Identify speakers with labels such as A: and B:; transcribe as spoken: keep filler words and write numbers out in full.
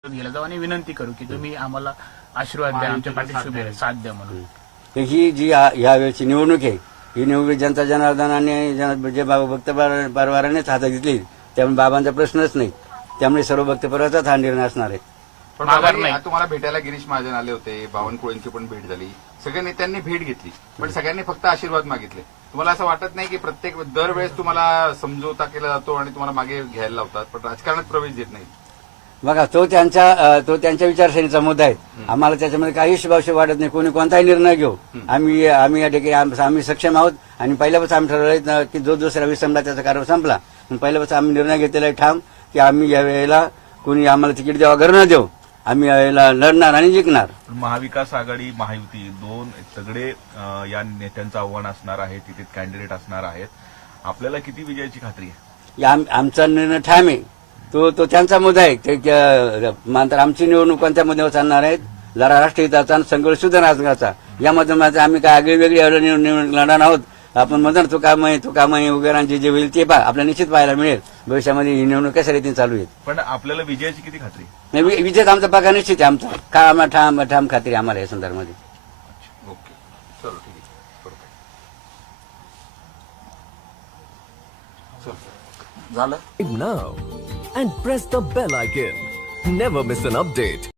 A: गेला जाऊ आणि विनंती करू की तुम्ही आम्हाला आशीर्वाद द्या, आमच्या पाठीशी उभे राहा, साथ द्या म्हणून.
B: ही जी या वेळची निवडणूक आहे ही निवडणूक जनता जनार्दनाने जन- जे बाबा भक्त पर- परिवारानेच हातात घेतली, त्यामुळे बाबांचा प्रश्नच नाही. त्यामुळे सर्व भक्त परिवाराचाच हा निर्णय असणार आहे.
C: पण
A: माघार
C: बाबांनी
A: नाही.
C: तुम्हाला भेटायला गिरीश महाजन आले होते, बावनकुळेंची पण भेट झाली, सगळ्या नेत्यांनी भेट घेतली, पण सगळ्यांनी फक्त आशीर्वाद मागितले. तुम्हाला असं वाटत नाही की प्रत्येक दरवेळेस तुम्हाला समजोता केला जातो आणि तुम्हाला मागे घ्यायला लावतात, पण राजकारणात प्रवेश देत नाही?
B: बघा तो त्यांच्या अ, तो त्यांच्या विचारसरणीचा मुद्दा आहे. आम्हाला त्याच्यामध्ये काही शुभाशुभ वाटत नाही. कोणी कोणताही निर्णय घेऊ, आम्ही आम्ही या ठिकाणी आम- आम्ही सक्षम आहोत आणि पहिल्यापासून आम्ही ठरवलं की जो दुसरा विसंबला त्याचा कारभार संपला. पण पहिल्यापासून आम्ही निर्णय घेतलेला आहे ठाम की आम्ही या वेळेला कोणी आम्हाला तिकीट द्यावा घर न देऊ, आम्ही या वेळेला लढणार आणि जिंकणार.
D: महाविकास आघाडी महायुती दोन तगडे अ, या नेत्यांचं आव्हान असणार आहे, तिथे कॅन्डिडेट असणार आहेत. आपल्याला किती विजयाची खात्री आहे?
B: या आम- आमचा निर्णय ठाम आहे. तो तो त्यांचा मुद्दा आहे. ते क- मात्र आमची निवडणूक कोणत्या मुद्द्यावर चालणार आहेत, लढा राष्ट्रहिताचा आणि संघर्ष शुद्ध राजकारणाचा. या माध्यमात आम्ही काय आगळी वेगळी निवडणूक लढणार आहोत. आपण म्हणतो ना, तो काम आहे तो काम आहे वगैरे जे जे होईल ते पा आपल्याला निश्चित पाहायला मिळेल भविष्यामध्ये. ही निवडणूक कशा रीतीने चालू आहे.
D: पण आपल्याला विजयाची किती खात्री आहे?
B: नाही, वि- विजय आमचा पक्का निश्चित आहे. आमचा का आम्हाला ठाम ठाम खात्री आम्हाला या संदर्भामध्ये.
C: ओके, चलो ठीक आहे, बरोबर. चल झालं.
E: now and press the bell icon. Never miss an update.